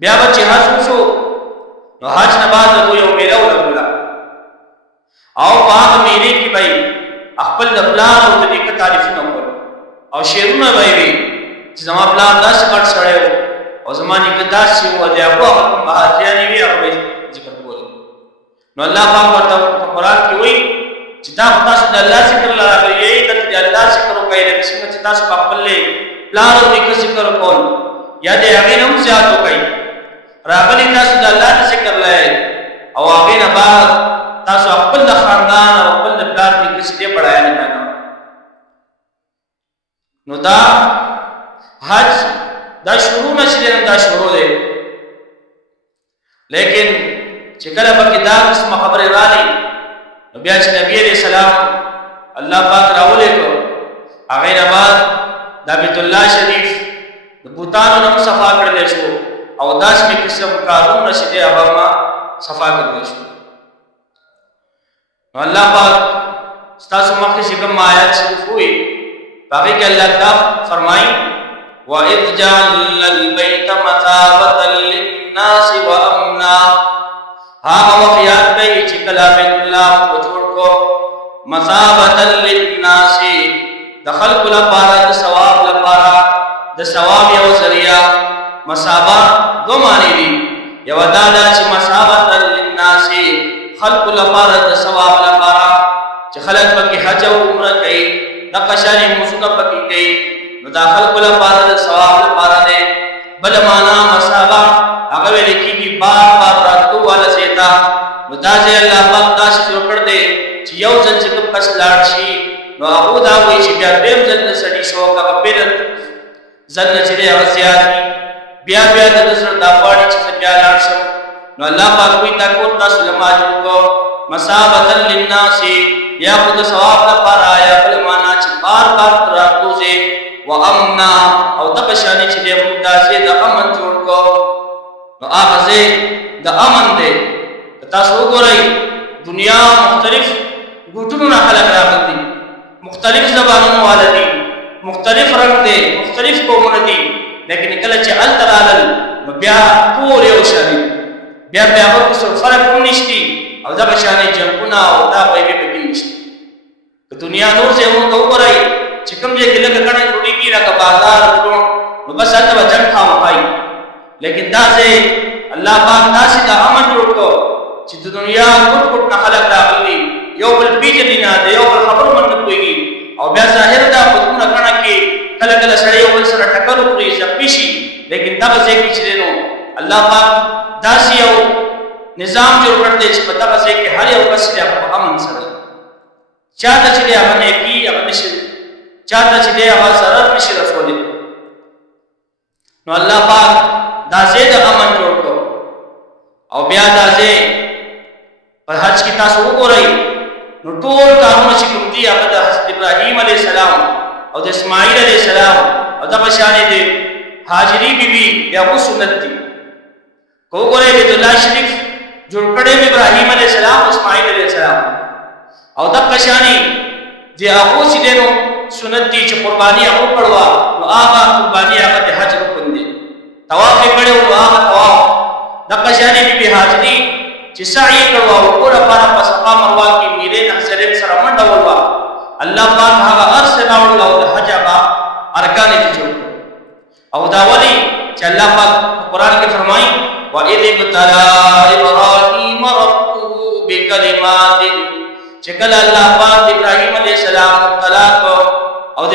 بیا بچ حج شو نو حج نه بعد دو یو میله ولګلا او هغه میله کې به خپل د پلان او د دې تعریفونه وکړ او شعرونه وایي چې زما پلان داسې کټ سړیو او زمانه کې داسې و دی هغه په بهادرانی وی هغه ذکر کول نو الله پاک ورته قرآن کې وایي چې دا تاسو د الله ذکر لراغلی د الله ذکر کوي د څنګه چې تاسو خپل پلان او د ذکر کول یا د هغه نوم زیات کوي راغلی تاسو د الله ذکر لای او هغه نه بعد تاسو خپل د خاندان او خپل د پلان کې څه دې پڑھایا نه کړو نو دا حج دا شروع نشي دا شروع دی لیکن چې کله پکې دا قسم خبره راځي نو بیا چې نبی عليه السلام الله پاک راولې کو هغه نه بعد د بیت الله شریف د بوتانو نو صفا کړل شو او داس می قسم کارون نشي دی هغه ما صفا کړل شو نو الله پاک ستاسو مخکې کوم آیات شروع وي هغه کې الله تعالی فرمایي وَإِذْ جَعَلْنَا الْبَيْتَ مَثَابَةً لِلنَّاسِ وَأَمْنًا هغه وخیات به چې کله بیت الله کو جوړ کو مثابة للناس د خلق لپاره د ثواب لپاره د ثواب یو ذریعہ مثابه دو معنی دي یو دا چې مثابة للناس خلق لپاره د ثواب لپاره چې خلق پکې حج او عمره کوي د قشانی موسیقه پکې کوي نو داخل کله پاره د ثواب لپاره ده بل معنا مثابه هغه لیکي بار بار راتو والا سیتا نو دا چې الله پاک تاسو جوړ کړ دې چې یو ځل چې کوم کس لاړ شي نو هغه دا وایي چې بیا دیم ځل سړي شو کا په ځل چې دی اوسيات بیا بیا د سر دا پاړي چې بیا لاړ شو نو الله پاک وی تا کو تاسو لما جوړ کو مثابة للناس یا خود ثواب لپاره یا بل معنا چې بار بار راتو زه وامنا او د بشانی چې د ممتازه د امن جوړ کو نو هغه د امن دی تاسو وګورئ دنیا مختلف ګوټونو نه خلق راغلي مختلف زبانونو والدي مختلف رنگ دي مختلف قومونه دي لیکن کله چې الترال بیا ټول یو شان بیا بیا څه فرق هم نشتی او د بشانی جنگونه او دا په دې کې نشتی دنیا نور سے موږ وګورئ چې کوم ځای کې لږ کڼه جوړی کی راکا بازار نو بس هغه وجن خام پای لیکن دا سے الله پاک داسې د امن جوړ کو چې د دنیا ټول ټول خلک راغلي یو بل پیژنې نه دی یو بل خبر مند کوي او بیا ظاهر دا په کومه کڼه کې کله کله سړی یو بل سره ټکر وکړي ځپي شي لیکن دا ځای کې چې نو الله پاک داسې یو نظام جوړ کړ دې چې په دغه ځای کې هر یو کس په امن سره چاته چې هغه نه کی هغه نشي چاته چې هغه سره نشي رسولي نو الله پاک دا زید امن جوړ کو او بیا دا زه په حج کې تاسو وګورئ نو ټول کارونه چې کوم دي هغه د حضرت ابراهیم علیه السلام او د اسماعیل علیه السلام او د بشانه دي حاجری بیبي یا کو سنت دي وګورئ بیت الله شریف جوړ کړي ابراهیم علیه السلام او اسماعیل علیه السلام او د بشانی دی هغه چې دینو سنت دي چې قرباني هغه کړوا نو هغه قرباني هغه د حج رکن دي طواف کړو نو هغه طواف د قشانی بي حاجري چې سعی کړو او پورا پارا په صفا مروه کې میره نحسرم سره منډه ولوا الله پاک هغه ارسه راوړل او د حج هغه ارکان یې جوړ او دا ولي چې الله پاک قرآن کې فرمایي وَإِذِ ابْتَلَى إِبْرَاهِيمَ رَبُّهُ بِكَلِمَاتٍ چې کله الله پاک ابراهيم عليه السلام طلاق او د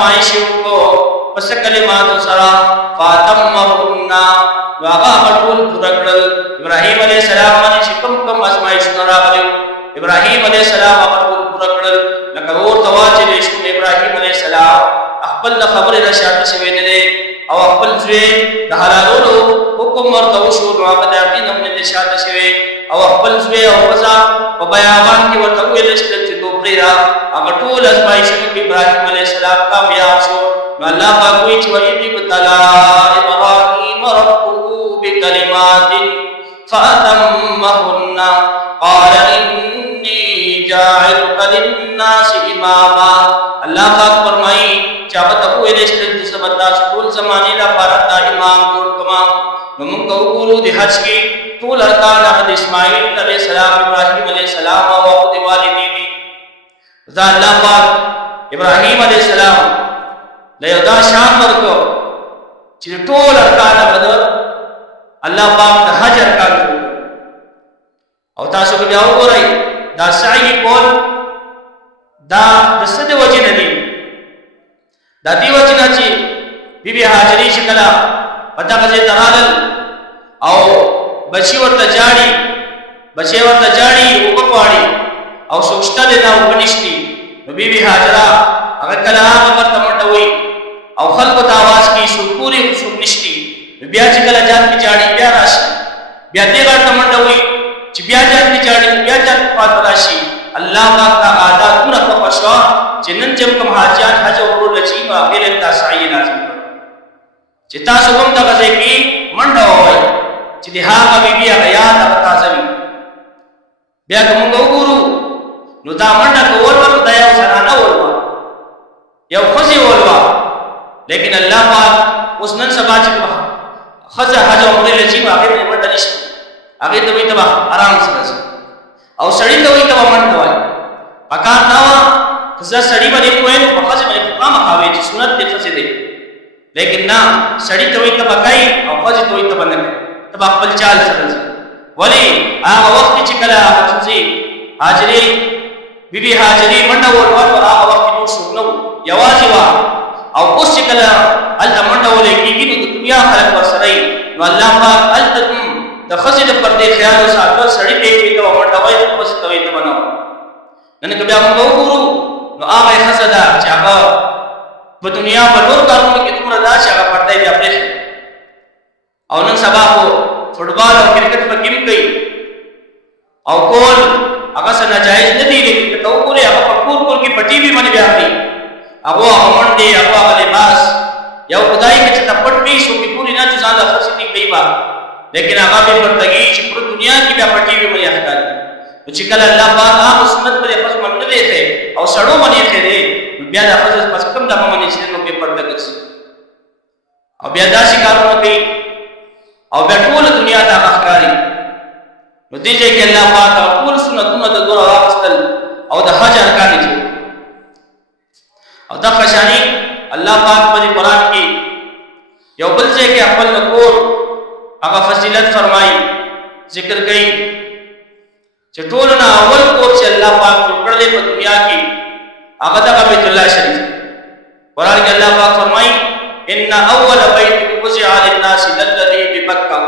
مایشو کو پس کلمات سره فاطمهن واغا ټول پرکړل ابراهيم عليه السلام باندې کوم کوم ازمایش راغلو ابراهيم عليه السلام ټول پرکړل لکه اور تواچې شو ابراهيم عليه السلام خپل خبره راشاته شوی نه او خپل ځوی د حلالولو حکم ورته شو نو هغه د دینم نه شاته شوی او خپل ځوی او وزا په بیان کې ورته ویل چې دوی را هغه ټول ازمایش ابراهيم عليه السلام کامیاب شو نو الله پاک وی چې وایي ابتلا ابراهيم ربه بكلمات فأتمهن قال إني جاعلك للناس إماما الله پاک فرمایي چې هغه ته ویل چې سبتا ټول زمانه لا پارتا امام جوړ کما نو موږ وګورو د حج کې ټول ارکان د اسماعیل علیه السلام، ابراهیم علیه السلام او د والدین دا الله پاک ابراهیم علیه السلام له یو دا شان ورکو چې ټول ارکان بدل الله پاک د حج ارکان او تاسو به بیا وګورئ دا سعی کول دا د څه د وجې نه دي. دا دی وجې نه چې بیبي هاجرې شکله په دغه ځای ته رالل او بچي ورته جاړي اوبه غواړي او څوک شته دی دا اوبه نشتي. نو بیبي هاجره هغه کله هغه ورته منډه وهي او خلکو ته اواز کوي څوک پورې څوک نشتي. بیا چې کله جان کې جاړي بیا راشي بیا دې غاړه ته منډه وهي چې بیا جان کې جاړي بیا جان پات راشي. الله پاک دا عادت پورا په پښوا چې نن چې کوم حاجیان حج وکړو لچی نو هغه ته سعی لازم چې تاسو کوم دغه ځای کې منډه ووایي چې د هغه بیبي هغه یاد او تازه وي. بیا کوم وګورو نو دا منډه کول ورته دا یو سرانه ولوا یو خزي ولوا، لیکن الله پاک اوس نن سبا چې خزه حج عمره لچی هغه په منډه نشته، هغه ته وي ته آرام سره او سړی ته وي ته منډه وایي. پکار دا وا خزه سړی باندې کوی نو په خزه باندې قام خاوي چې سنت دې خزه دې، لیکن نا سړی ته وي ته بکای او خزه ته وي ته باندې ته خپل چال سره ولی هغه وخت چې کله خزه حاجری بیبي حاجری منډه ورور هغه وخت نو شو نو یوازې وا او اوس چې کله الته منډه ولې کېږي نو د دنیا خلک ورسره نو الله پاک الته د خزه د پردې خیال ساتو سړی ته وي ته منډه وای اوس ته وي ته بنو نن که بیا موږ وګورو نو هغه خزه دا چې هغه په دنیا په نور کارونو کې دومره دا چې هغه پردې بیا پرې او نن سبا کو فوټبال او کرکټ په کې کوي او کول هغه څه ناجایز نه دي، لیکن ته وګورې هغه په کور کې پټي به باندې بیا کوي هغه منډه هغه لباس یو خدای کې چې تپټ به شو کې پوری نه ځان له خرڅ دي کوي با، لیکن هغه په پرتګي چې په دنیا کې بیا پټي به مې احتاج چې کله الله پاک هغه سنت پر خپل منډه دی او سړو باندې خېره بیا د خپل پس کوم د باندې چې نو کې پرتګس او بیا دا شکارونه کوي او بیا ټول دنیا ته اخکاری. نو دې چې الله پاک ټول سنتونه د دوه واستل او د حج ارکان دي او د خشانی الله پاک په قرآن کې یو بل ځای کې خپل کور هغه فضیلت فرمایي ذکر کوي چې ټول نه اول کور چې الله پاک جوړلې په دنیا کې هغه د بیت الله شریف. قرآن کې الله پاک فرمایي ان اول بیت وضع للناس الذي بمکه،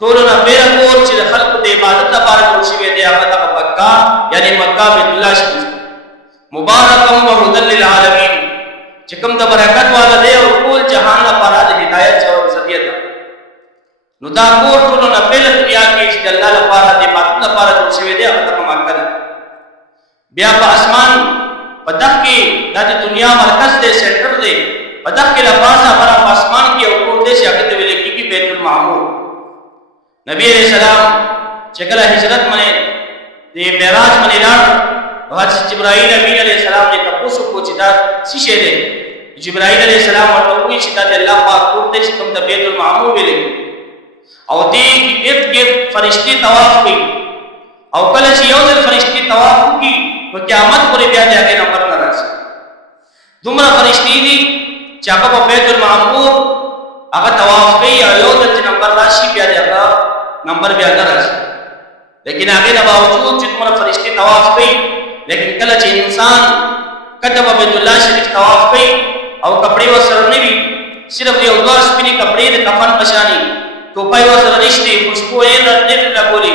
ټول نه پیر کور چې خلق د عبادت لپاره جوړ شوی دی هغه د مکه یعنی مکه بیت الله شریف مبارکم و هدى للعالمین چې کوم د برکت والا دی او ټول جهان لپاره د هدایت او ذریعہ ده. نو دا کور ټول نه پیر بیا کې چې الله لپاره د عبادت لپاره جوړ شوی دی هغه د مکه ده. بیا په اسمان په دغه کې د دنیا مرکز دی سنټر دی په دغه کې لپاسه پر اسمان کې او کور دی چې هغه ته ویل کېږي بیت المعمور. نبی علیہ السلام چې کله هجرت باندې د معراج باندې لاړ حضرت جبرائیل امین علیہ السلام نے تاسو کو چې دا څه شی دی. جبرائیل علیہ السلام ورته وایي چې دا د الله پاک کور دی چې کوم د بیت المعمور ویل او دې کې فرشتي طواف کوي او کله چې یو ځل فرشتي طواف کوي نو قیامت پورې بیا دغه نمبر نه راځي. دومره فرشتي دي چې هغه په بیت المعمور هغه طواف کوي او یو ځل نمبر راشي بیا دغه نمبر بیا نه راځي. لیکن هغه د باوجود چې دومره فرشتي طواف کوي لیکن کله چې انسان کتب بیت الله شریف طواف کوي او کپڑے وسره نه وي صرف یو دوه سپینې کپڑے د کفن پشانی ټوپای وسره نشته خوشبو یې نه لګولي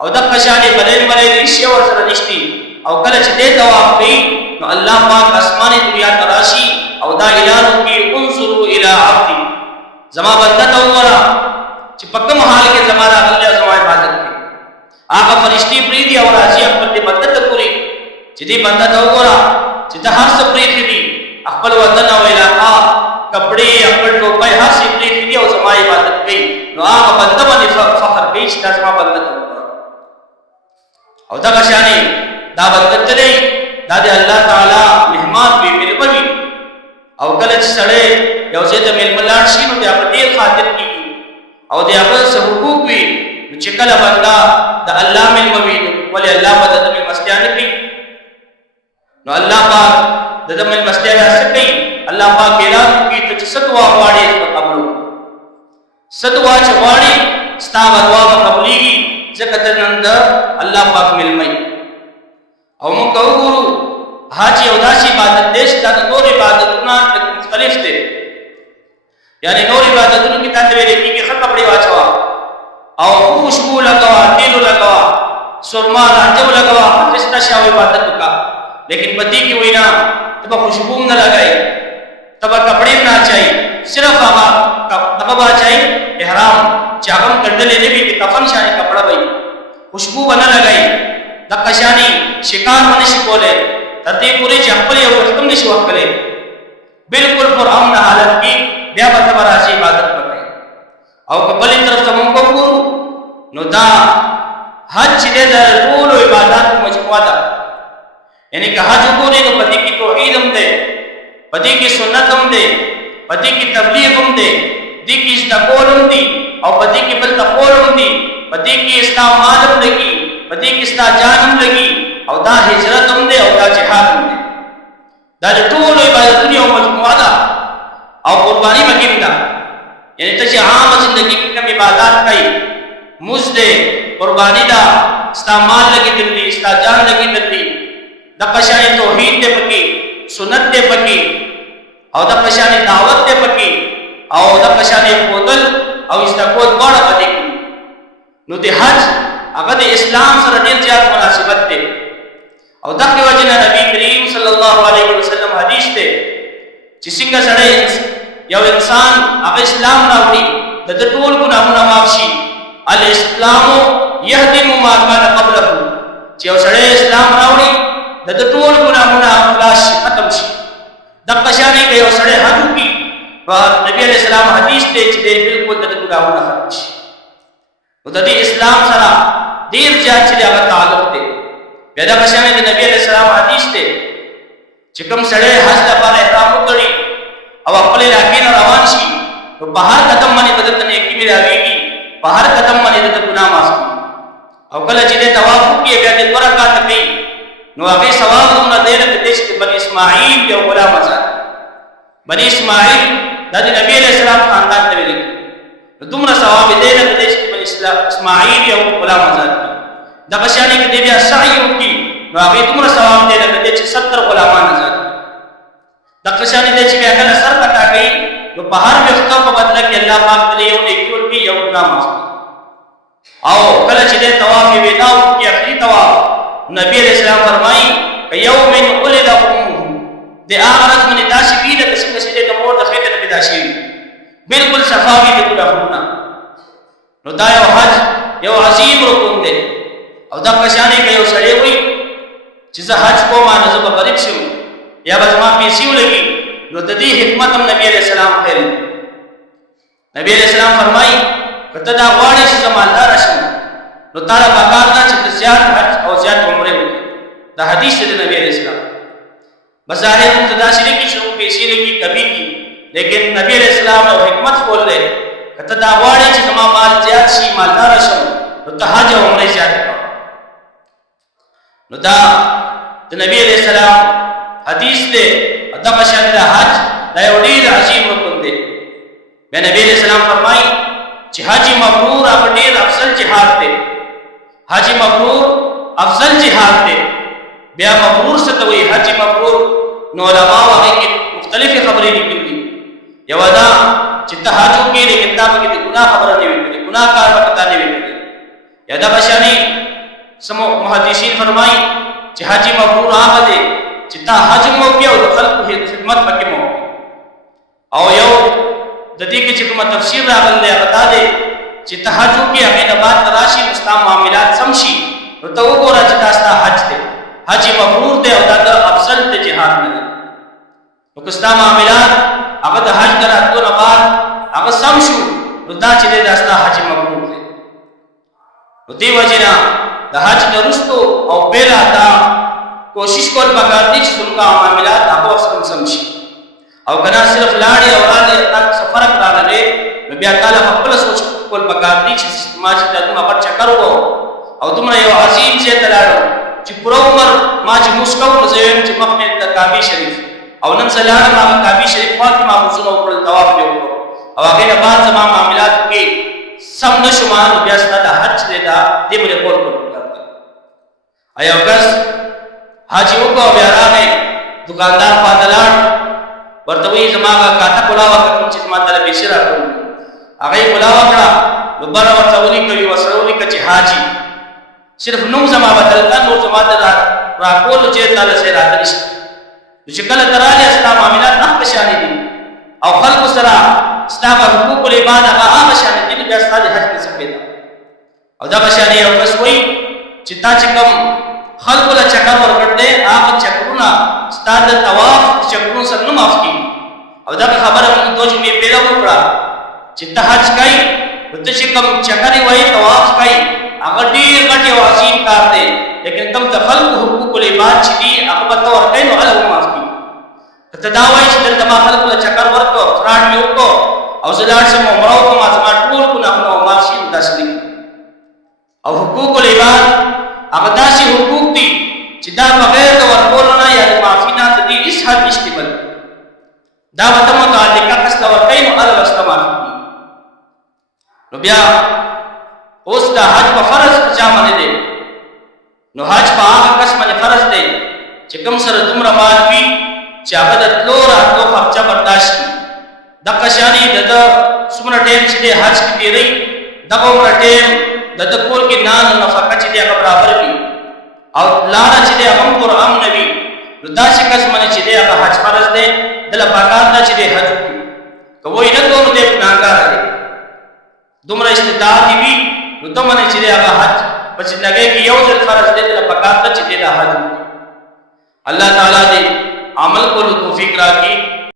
او د پشانی بدل باندې شی وسره نشته او کله چې دې طواف کوي نو الله پاک اسماني دنیا ته راشي او دا اعلان کوي انظروا الى عبدي زما بنده ته وګوره چې په کوم حال کې زما د الله زما عبادت کوي. هغه فرشتي پریدي او راځي خپل بنده ته پوری چې دې بنده ته وګوره چې د هر څه پریدي دي خپل وطن او علاقہ کپڑے خپل ټوپای هر څه پریدي دي او زما عبادت کوي. نو هغه بنده باندې فخر کوي چې زما بنده ته وګوره او دا شانې دا بنده ته دی دا د الله تعالی مهمان به ملبوي او کله چې سړی یو ځای ته ململاړ شي نو بیا په دې خاطر کېږي او د هغه څه حقوق وي چې کله بندا د الله ملوي ولې الله په دې مستیا نه کوي نو الله پاک د دې مستیا نه کوي الله پاک اعلان کوي ته ستوا واړي په قبول ستوا چې واړي ستا وروا په قبلي ځکه ته نن الله پاک ملمي او موږ وګورو حج یو داسې عبادت دی چې دا نور عبادتونه مختلف دي یعنی نور عبادتونو کې تاسو ویلې کې خط کپڑے واچوا او خوشبو لگاوا تیل لگاوا سرما رانجو لگاوا جستا شاو عبادت کا لیکن بدی کی وینا تب خوشبو نہ لگائی تب کپڑے نہ چاہیے صرف تب چاہیے احرام چاغم کنڈلے نے بھی کفن شانی کپڑا بھائی خوشبو بنا لگائی دکشانی شکار بنے شکولے ترتی پوری چپلے اور ختم نشو وکلے بالکل پر امن حالت کی بیا بتبر راځي عبادت وکړي او کبلې طرف ته مونږ وګورو نو دا حج دې د ټول عبادت مجموعه ده یعنی که حج وګورې نو پدې کې توحید هم ده پدې کې سنت هم ده پدې کې تبلیغ هم ده دې کې استقول هم دي او پدې کې بل تقول هم دي پدې کې اسلام مال هم لګي پدې کې استا جان هم لګي او دا هجرت هم ده او دا جهاد هم ده دا ټول عبادتونه یو مجموعه ده او قربانی مکیم دا یعنی ته چې عام زندگی کې کوم عبادت کوي مزد قربانی دا استعمال لګي دلی استاجان لګي دلی د پښانه توحید دې پکې سنت دې پکې او د پښانه دعوت دې پکې او د پښانه خودل او استقامت غواړه پدې نو د حج هغه د اسلام سره ډېر زیات مناسبت ده او دغه وجنه نبی کریم صلی الله علیه وسلم حدیث ده چې څنګه سره یو انسان هغه اسلام راوړي د ټول ګناهونه معاف شي الاسلام يهدم ما كان قبله چې یو سره اسلام راوړي د ټول ګناهونه خلاص ختم شي د قشانه کې یو سره حد کی نبی علیہ السلام حدیث ته چې بالکل د ګناهونه ختم شي نو د اسلام سره ډیر ځات چې هغه تعلق دی بیا د قشانه د نبی علیہ السلام حدیث ته چې کوم سره حج لپاره احرام وکړي او خپل علاقې نه روان شي نو په هر قدم باندې بدلته نیکی ملاويږي په هر قدم باندې د ګناه معاف او کله چې د طواف کې بیا د برکات کوي نو هغه ثواب هم نه دی چې بني اسماعیل یو غلام آزاد بني اسماعیل د نبی علیہ السلام خاندان ته ویل دومره ثواب دی چې بني اسماعیل یو غلام آزاد د بشانه کې بیا سعی وکړي نو هغه دومره ثواب دی چې 70 غلامان آزاد د قشانه دې چې بیا کله سر پټا گئی نو په هر وخت په بدله کې الله پاک دې یو نیکی ورکړي یو ګناه معاف او کله چې دې طواف وداع کې اخري طواف نبی رسول الله فرمایي یوم ولد امه دې اخرت من داسې پیډه چې څنګه د مور د خېټه پیدا شي بالکل صفاوي دې ګناهونه نو دا یو حج یو عظیم رکن دی او د قشانه کې یو سړی وي چې زه حج کوم نه زه به غریب شم یا بس ما پیسې ولګي نو د دې حکمت هم نبی عليه السلام خیر نبی عليه السلام فرمایي کته دا غواړي چې مالدار شې نو تعالی پاکار دا چې زیات حج او زیات عمره وکړي دا حدیث دی نبی عليه السلام بظاهر متداشری کی شروع پیسې لګي کبھی کی لیکن نبی عليه السلام او حکمت کول له کته دا غواړي چې ما مال زیات شي مالدار شم نو ته حج او عمره زیات کړه نو دا د نبی عليه السلام حدیث دے ادب شان حج دا یو ډیر عظیم رکن دی میں نبی علیہ السلام فرمائی چې حج مبرور هغه ډیر افضل جهاد دی حج مبرور افضل جهاد دی بیا مبرور څه ته وایي حج مبرور نو علماء هغه کې مختلف خبرې لیکلي یو دا چې ته حج کې د کتاب کې د ګناه خبره نه وي ګناه کار وکړه نه وي یا دا بشانی سمو محدثین فرمائی چې حج مبرور هغه دی چې تا حج مو کې او د خلکو خدمت پکې مو او یو د دې کې چې کومه تفسیر راغلی هغه دا دی چې ته حج کې هغه نه بعد راشي مستام معاملات سمشي نو ته وګوره چې تاسو حج دی حج مبرور دی او دا افضل دی جهاد نه نو کستا معاملات هغه د حج دراتو نه بعد هغه سم شو نو دا چې تاسو حج مبرور دی نو دی وجنا د حج نرستو او بیره دا کوشش کول پکار دي چې څنګه معاملات هغه سم سمشي او کنا صرف لاړې او راځي تک سفر راغلي بیا تعالی خپل سوچ کول پکار دي چې ما چې دغه پر چکر وو او دومره یو عظیم ځای ته لاړو چې پوره عمر ما چې مسکو نو زه ویم چې مخ مې د کعبه شریف او نن سلام ما کعبه شریف پاتې ما وزنه وکړل طواف مې وکړ او هغه نه بعد زما معاملات کې سم نشو ما بیا ستاسو حج دې دا دې مې رپورټ وکړ ایا وګس حاجی وکړو بیا راغی دکاندار فاضلان ورته وی زما کاته کولاوه کوم چې ما ته به شرا کوم هغه کولاوه کړه نو بار ورته ولي کوي وسرولي کچ حاجی صرف نو زما بدل نو زما ته راکول چې تعالی سره راځي چې کله تراله اسلام معاملات نه پښانې دي او خلق سره اسلام حقوق العباد هغه عام شان دي بیا ستاسو حج کې سپیدا او دا بشانې او بس وای چې تا چې کوم خلق له چکر ورکړ دې هغه چکرونه ستاسو طواف چکرونه سره نه معاف کی او دا خبره موږ دوه جمعې پیدا وکړه چې ته حج کوي ته چې کوم چکر وای طواف کوي هغه ډیر غټ او عظیم کار دی لیکن کوم د خلق حقوق العباد چې دي هغه به تور کوي نو هغه معاف کی ته دا وای چې دلته ما خلق له چکر ورکړ فراډ مې وکړ او زلال سم عمره او ما زما ټول کو نه معاف شي داسې او حقوق العباد هغه داسې حقوق دي چې دا بغیر د ورکول نه یا د معافي نه د دې هیڅ حد نشته بل دا وته متعلقه کس دا ورکوي نو الله واستعمال نو بیا اوس دا حج په فرض چا باندې دی نو حج په هغه کس باندې فرض دی چې کوم سره دومره مال وي چې هغه د تلو راتلو خرچه برداشت کړي دغه شانې د څومره ټیم چې دی حج کې تېروي دغه عمره ټیم د کور کې نان او نفقه چې دی هغه برابر وي او لاره چې دی هغه قرآن نبی نو داسې کس باندې چې دی هغه حج فرض دی دله پکار ده چې دی حج وکړي که وایي نه کوم دی ګناهګار دی دومره استطاعت وي نو ته باندې چې دی هغه حج په زندګۍ کې یو ځل فرض دی دله پکار ده چې دی حج وکړي الله تعالی دې عمل کولو توفیق راکړي